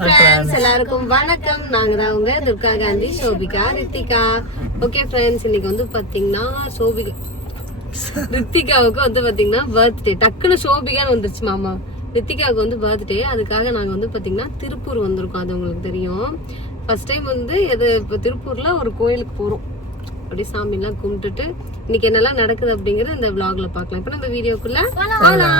Friends, எல்லாருக்கும் வணக்கம். நாங்க தான் உங்க துர்கா காந்தி, சோபிகா, ரித்திகா. ஓகே ஃப்ரெண்ட்ஸ், இன்னைக்கு வந்து பாத்தீங்கன்னா ரித்திகாவுக்கு வந்து பாத்தீங்கன்னா பர்த்டே. டக்குன்னு சோபிகான்னு வந்துருச்சு மாமா. ரித்திகாவுக்கு வந்து பர்த்டே. அதுக்காக நாங்க வந்து பாத்தீங்கன்னா திருப்பூர் வந்திருக்கோம். அது உங்களுக்கு தெரியும். ஃபர்ஸ்ட் டைம் வந்து இப்போ திருப்பூர்ல ஒரு கோயிலுக்கு போறோம். அப்படியே சாமி எல்லாம் கும்பிட்டுட்டு இன்னைக்கு என்னெல்லாம் நடக்குது அப்படிங்கறது இந்த vlogல பாக்கலாம். இப்ப நம்ம வீடியோக்குள்ள போலாம்.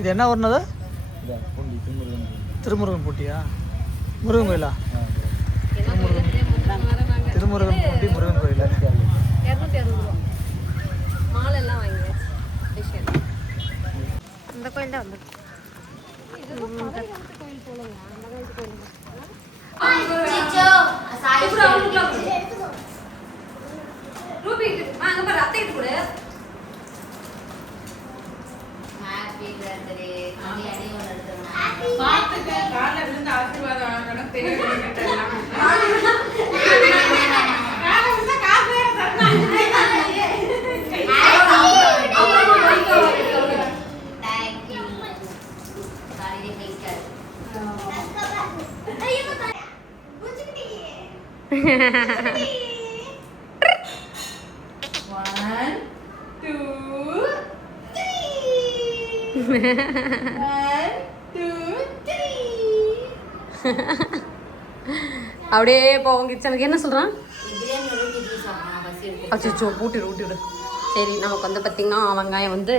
இது என்ன ஒருனது? திருமுருகன் பூட்டியா? முருகன் கோயிலா? திருமுருகன் பூட்டி முருகன் கோயில. 260 ரூபா மாலை எல்லாம் வாங்கியாச்சு. அந்த கோயில் தான் வந்து கோயில் போலங்க. அந்த கோயில் அப்படியே போவோம் கிச்சனுக்கு. என்ன சொல்றான்? அச்சோ ஊட்டி விடு. சரி, நமக்கு வந்து பார்த்தீங்கன்னா வெங்காயம் வந்து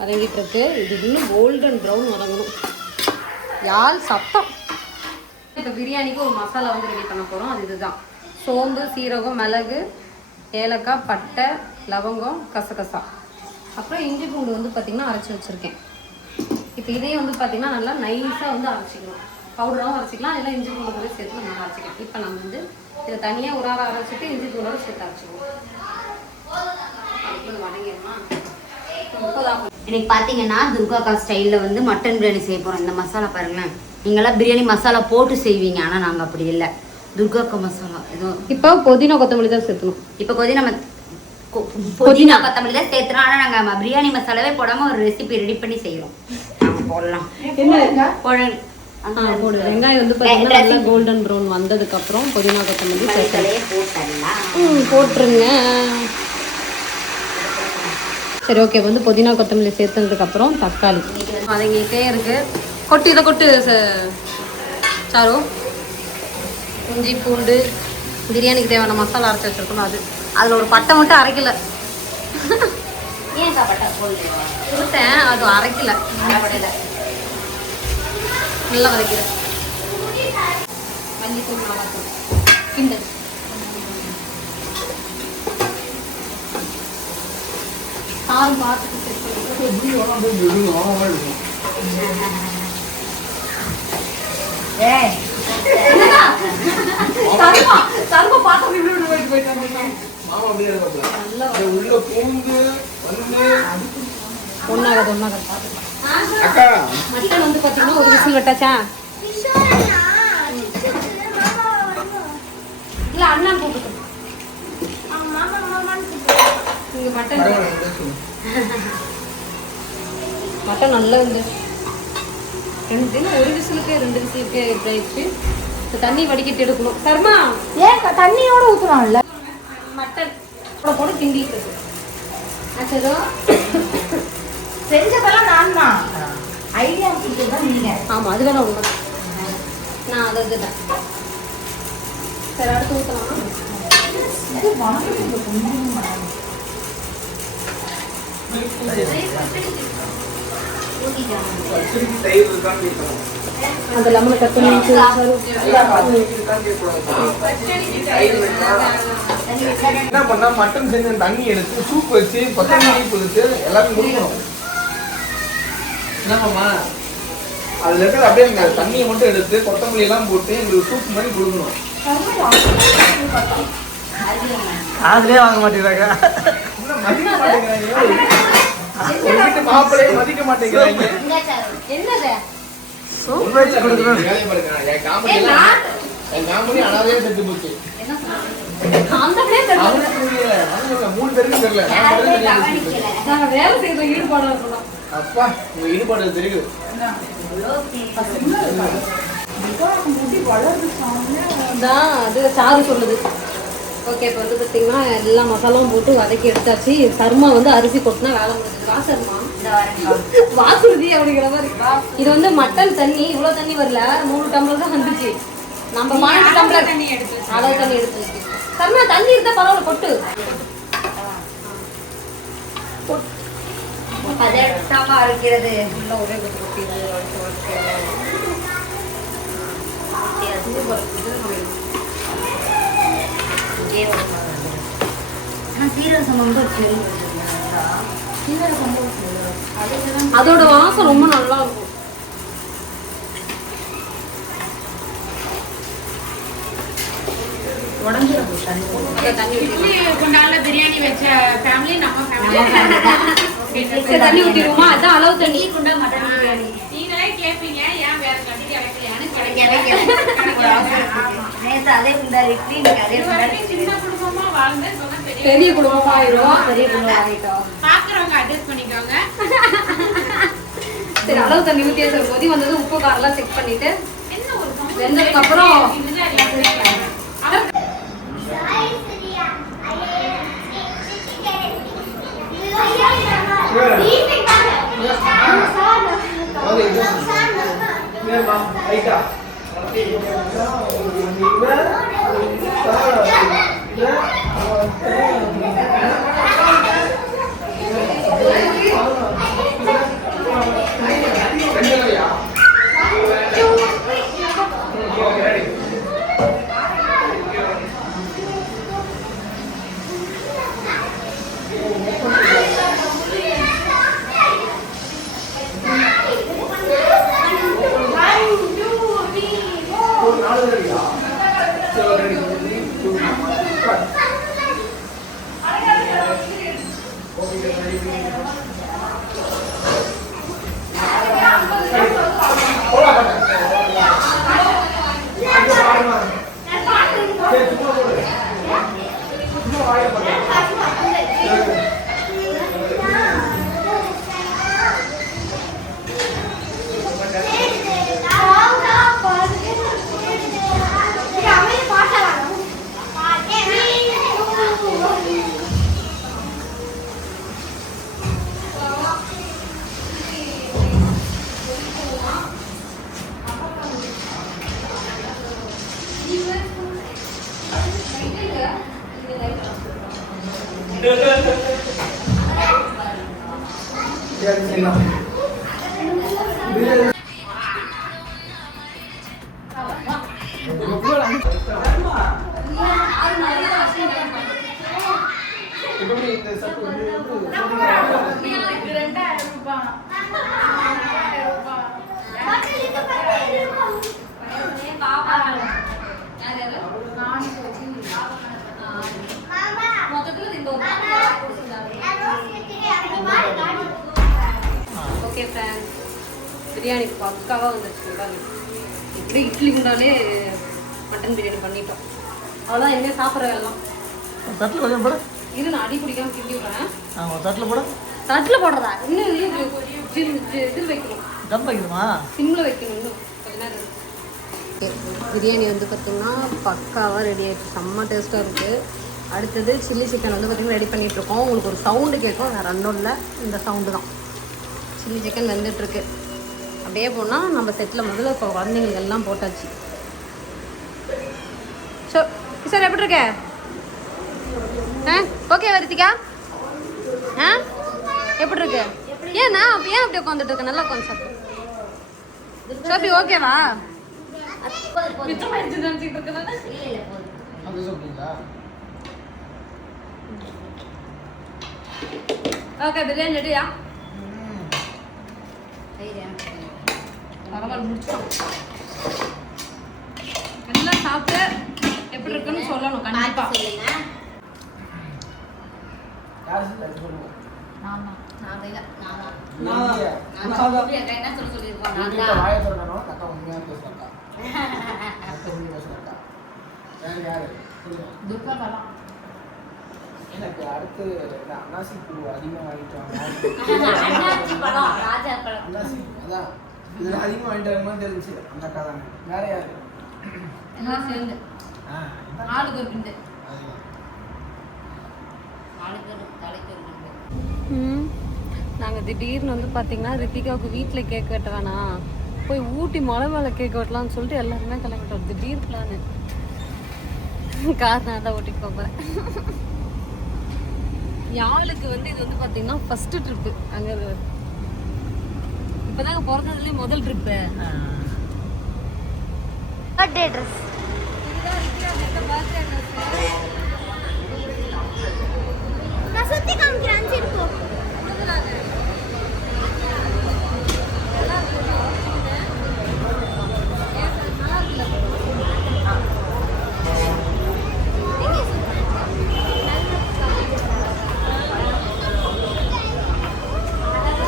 வதங்கிட்டு இருக்கு. இது இன்னும் கோல்டன் ப்ரௌன் வதங்கணும். யாழ் சத்தம். இப்போ பிரியாணிக்கு ஒரு மசாலா வந்து ரெடி பண்ண போகிறோம். அது இதுதான்: சோம்பு, சீரகம், மிளகு, ஏலக்காய், பட்டை, லவங்கம், கசகசா, அப்புறம் இஞ்சி பூண்டு வந்து பார்த்திங்கன்னா அரைச்சி வச்சுருக்கேன். இப்போ இதையும் வந்து பார்த்திங்கன்னா நல்லா நைஸாக வந்து அரைச்சிக்கணும். பவுடராகவும் அரைச்சிக்கலாம், இல்லை இஞ்சி பூண்டு கூட சேர்த்து நம்ம அரைச்சிக்கலாம். இப்போ நம்ம வந்து இதை தனியாக ஒரு ஆறு அரைச்சிட்டு இஞ்சி பூண்டோட சேர்த்து அரைச்சிக்கணும். இன்னைக்கு பார்த்தீங்கன்னா துர்காக்கா ஸ்டைலில் வந்து மட்டன் பிரியாணி செய்ய போகிறோம். இந்த மசாலா பாருங்களேன். நீங்களாம் பிரியாணி மசாலா போட்டு செய்வீங்க, ஆனால் நாங்கள் அப்படி இல்லை. துர்காக்கா மசாலா ஏதோ இப்போ புதினா கொத்தமல்லி தான் சேர்த்தணும். இப்போ புதினா கொத்தமல்லி தான் சேர்த்துறோம். ஆனால் நாங்கள் பிரியாணி மசாலாவே போடாமல் ஒரு ரெசிபி ரெடி பண்ணி செய்கிறோம். போடலாம். போடு. வெங்காயம் வந்து பார்த்தீங்கன்னா கோல்டன் ப்ரௌன் வந்ததுக்கு அப்புறம் புதினா கொத்தமல்லி போட்டுருங்க. சரி, ஓகே. வந்து புதினா கொத்தமல்லி சேர்த்ததுக்கு அப்புறம் தக்காளி வதங்கிட்டே இருக்கு. கொட்டு, இதை கொட்டு சாரு. இஞ்சி பூண்டு, பிரியாணிக்கு தேவையான மசாலா அரைச்சி வச்சிருக்கணும். அதில் ஒரு பட்டை மட்டும் அரைக்கல. ஏன் பட்டை கொடுத்தேன், அது அரைக்கல. நல்லா வதக்கிறேன். மல்லித்தூள், மிளகாத்தூள், கிண்டல். காரம் பார்த்துட்டு மட்டன் வந்து பாத்தீங்கன்னா ஒரு விசில் விட்டாச்சா? இல்ல, அண்ணா கூப்பிட்டு மட்டன் நல்லா இருந்து ஒரு விசிலுக்கு 2 விசிலுக்கு ஆயிடுச்சு. தண்ணி வடிக்கிட்டு எடுக்கணும். சர்மா, ஏன் தண்ணியோட ஊத்துறான்ல? மட்டன் போட்டு கிண்டிட்டு இருக்கு. செஞ்சதெல்லாம் நான் தான் ஐடியா கொடுத்ததான் நீங்க. ஆமா, அதுல தான் உண்மை. நான் அதை இதுதான். சரி, அடுத்து ஊற்றலாமா? அந்த லெமனை கட் பண்ணி என்ன பண்ணா மட்டன் செஞ்ச தண்ணி எடுத்து சூப் வச்சு கொத்தமல்லி கொடுத்து எல்லாரும் முடிக்கணும். என்னமாம்மா, அதுல இருக்கிற அப்படியே அந்த தண்ணியை மட்டும் எடுத்து கொத்தமல்லி எல்லாம் போட்டு எங்களுக்கு சூப் மாதிரி கொடுக்கணும். அதுலயே வாங்க மாட்டேங்கிறாங்க. மதிக்க மாட்டேங்கிறாங்க. மாப்பிள்ளையே மதிக்க மாட்டேங்கிறாங்க. என்னது உண்மை வச்சு கொடுக்கணும். வேலையை பாருங்க. என் காமெடி அனாதையா செத்து போச்சு. அந்த பிளேஸ் அவனுக்கு புரியல. அவனுக்கு 3 பேருக்கு தெரியல. நான் மட்டும் தான் தெரியும். நாங்க வேலை செய்யற ஈடுபாடா இருக்கணும். அப்பா உங்க ஈடுபாடு தெரியுது. அதான் அது சாரு சொல்லுது. ஓகே இப்போ வந்து பார்த்தீங்கன்னா எல்லா மசாலாவும் போட்டு வதக்கி எடுத்தாச்சு. சர்மா வந்து அரிசி கொட்டினா வேலை முடிஞ்சது. வாசர்மா வாசுருதி அப்படிங்கிற மாதிரி இது வந்து மட்டன் தண்ணி இவ்வளோ தண்ணி வரல, 3 டம்ளர் தான் வந்துச்சு. நம்ம 4 டம்ளர் தண்ணி எடுத்து அளவு தண்ணி எடுத்து சர்மா தண்ணி இருந்தால் பரவாயில்ல கொட்டு. பதட்டமா இருக்கிறது. உள்ள ஒரே கொட்டி அதோட வாசம் ரொம்ப நல்லா இருக்கும். பிரியாணி வச்ச ஃபேமிலி நம்ம ஃபேமிலி தண்ணி ஊற்றிடுவோமா? அதான் அளவு தண்ணி. குண்டா மட்டன் பிரியாணி நீங்களே கேட்பீங்க ஏன் வேற கட்டிட்டு இறக்கலையான்னு நேத்து அதே குண்டா இட்லி அதே குண்டா சின்ன குடும்பமா வாழ்ந்து சொன்னா பெரிய குடும்பமா ஆயிரும். பெரிய குடும்பம் ஆகிட்டோம். பாக்குறவங்க அட்ஜஸ்ட் பண்ணிக்கோங்க. சரி அளவு தண்ணி ஊற்றி சார் கொதி வந்தது உப்பு காரெல்லாம் செக் பண்ணிட்டு என்ன ஒரு வெந்ததுக்கு அப்புறம் ஓகே ஃப்ரெண்ட்ஸ், பிரியாணி பக்காவாக வந்துருச்சு. இப்படி இட்லி குண்டாலே மட்டன் பிரியாணி பண்ணிட்டோம். அவ்வளோதான், இனிமேல் சாப்பிட்ற எல்லாம் தட்டில் கொஞ்சம் போட. இது நான் அடி பிடிக்காமல் கிண்டி விட்றேன். தட்டில் போட. தட்டில் போடுறதா? இன்னும் இதில் வைக்கணும். தம் வைக்கணுமா? சிம்மில் வைக்கணும். இன்னும் கொஞ்ச நேரம். பிரியாணி வந்து பார்த்திங்கன்னா பக்காவாக ரெடி ஆகிடுச்சு. செம்ம டேஸ்ட்டாக இருக்குது. அடுத்தது சில்லி சிக்கன் வந்து பார்த்திங்கன்னா ரெடி பண்ணிகிட்ருக்கோம். உங்களுக்கு ஒரு சவுண்டு கேட்கும், வேறு ரெண்டும் இல்லை, இந்த சவுண்டு தான். சில்லி சிக்கன் வெந்துட்டுருக்கு. அப்படியே போனால் நம்ம செட்டில் முதல்ல இப்போ குழந்தைங்களுக்கு எல்லாம் போட்டாச்சு. ஸோ சார் எப்படி இருக்க? ஓகே வருத்திக்கா? எப்படி இருக்கு? ஏன்னா ஏன் அப்படி உட்காந்துட்டு இருக்க? நல்லா உட்காந்து சாப்பிடு. சோபி ஓகேவா? ஓகே பிரியாணி ரெடியா? பரவாயில்ல, முடிச்சோம். எல்லாம் சாப்பிட்டு எப்படி இருக்குன்னு சொல்லணும் கண்டிப்பா. வேற யாரு சொல்லுங்க. துர்கா படம் எனக்கு அடுத்து இந்த அன்னாசி பூ அதிகமாக வாங்கிட்டு வாங்க. அண்ணாச்சி பழம், ராஜா பழம். அன்னாசி அதான் இதில் அதிகமாக வாங்கிட்டு வரணும்னு தெரிஞ்சு அந்த அக்கா தாங்க. வேற யாரு? எல்லாம் சேர்ந்து ஆளுக்கு ஒரு பிண்டு அதுதான். தலைக்கு ஒரு பிண்டு. நாங்கள் திடீர்னு வந்து பார்த்தீங்கன்னா ரித்திகாவுக்கு வீட்டில் கேக் வெட்ட வேணாம், போய் ஊட்டி மலை மேலே கேக் வெட்டலாம்னு சொல்லிட்டு எல்லாருமே கிளம்பிட்டோம். திடீர் பிளானு. கார் நான் தான் ஓட்டிட்டு போகிறேன். யாழுக்கு வந்து இது வந்து பார்த்தீங்கன்னா ஃபர்ஸ்ட் ட்ரிப்பு. அங்கே இப்போதாங்க பிறந்ததுலேயே முதல் ட்ரிப்பு. Birthday dress. நான் சுத்தி காமிக்கிறேன் இருக்கும்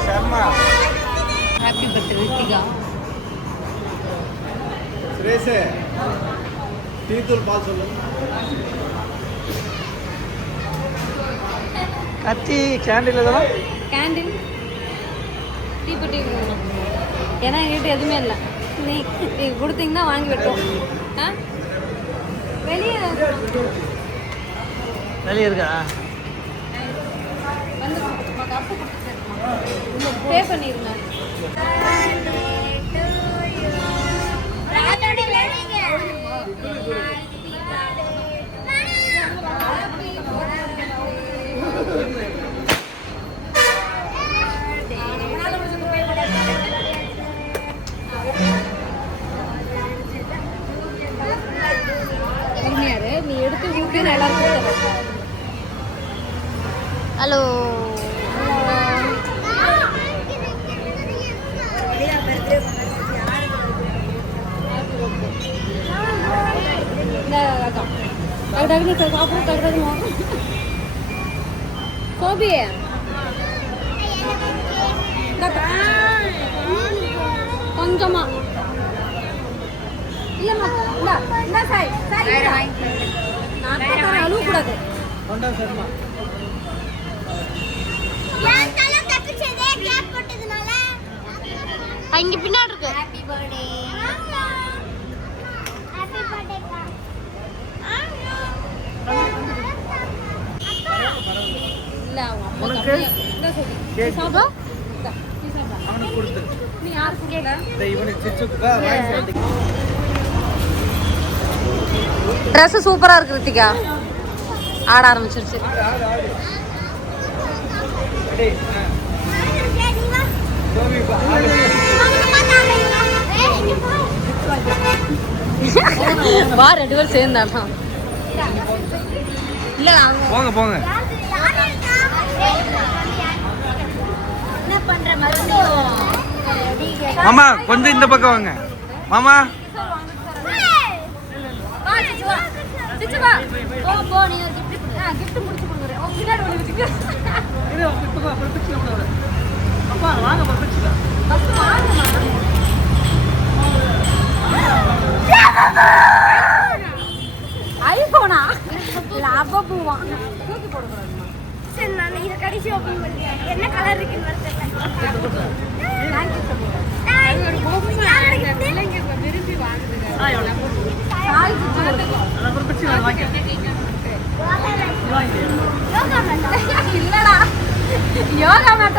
சர்மா ஹாப்பி பர்த்டே ரித்திகா. சுரேஷ் டீத்தூள் பால் சொல்லு. கத்தி கேண்டில் தான் கேண்டில் தீப்பெட்டி ஏன்னா என்கிட்ட எதுவுமே இல்லை. நீ கொடுத்தீங்கன்னா வாங்கி வெட்டோம். ஆ வெளியே வெளியே இருக்கா? வந்து கப்பு பே பண்ணிருங்க. நீ எடுத்து ஊட்டி எல்லாருக்கும். ஹலோ. கோபி கொஞ்சமா இல்லம்மா இந்த சாய் நான் அழுவக்கூடாது. என் தலை தப்பிச்சதே கேப் போட்டதுனால. இங்க பின்னாடி இருக்கு. Happy birthday. ஹாப்பி பர்த்டே கா. இல்ல அவங்க அம்மா கம்மியா இந்த சொல்லி நீ சாப்பிடு. நீ சாப்பிடு. அவனுக்கு கொடுத்து நீ யாருக்கு கேட்க? இந்த இவனுக்கு சிச்சுக்கு தான் வாங்கி சாப்பிட்டு. ட்ரெஸ் சூப்பரா இருக்கு ரித்திகா. ஆட ஆரம்பிச்சிருச்சு. டேய் கோபி பா ஆடு. வா 2 பேரும் சேர்ந்தாடா. இல்ல போங்க போங்க. என்ன பண்ற மறுபடியும்? மாமா கொஞ்சம் இந்த பக்கம் வாங்க மாமா. சிச்சு வா. ஓ போ நீ ஒரு gift கொடு. gift முடிச்சு கொடுங்க. ஓ பின்னாடி ஒளி வச்சுக்க. இது இப்ப அப்புறம் பிக்ஸ் பண்ணு. அப்பா வாங்க அப்புறம் பிக்ஸ். ஃபர்ஸ்ட் வாங்குமா. ஐபோனா லாபபூவா தூக்கி போட கூடாதுமா. சரி நான் இத கடைசி ஓபன் பண்றேன். என்ன கலர் இருக்குன்னு வரல. Thank you so much. அது ஒரு கோபமா இல்லங்க விரும்பி வாங்குதுங்க. சாய் சிச்சு அப்புறம் பிக்ஸ் வாங்க. யோகா மேட். இல்லடா யோகா மேட்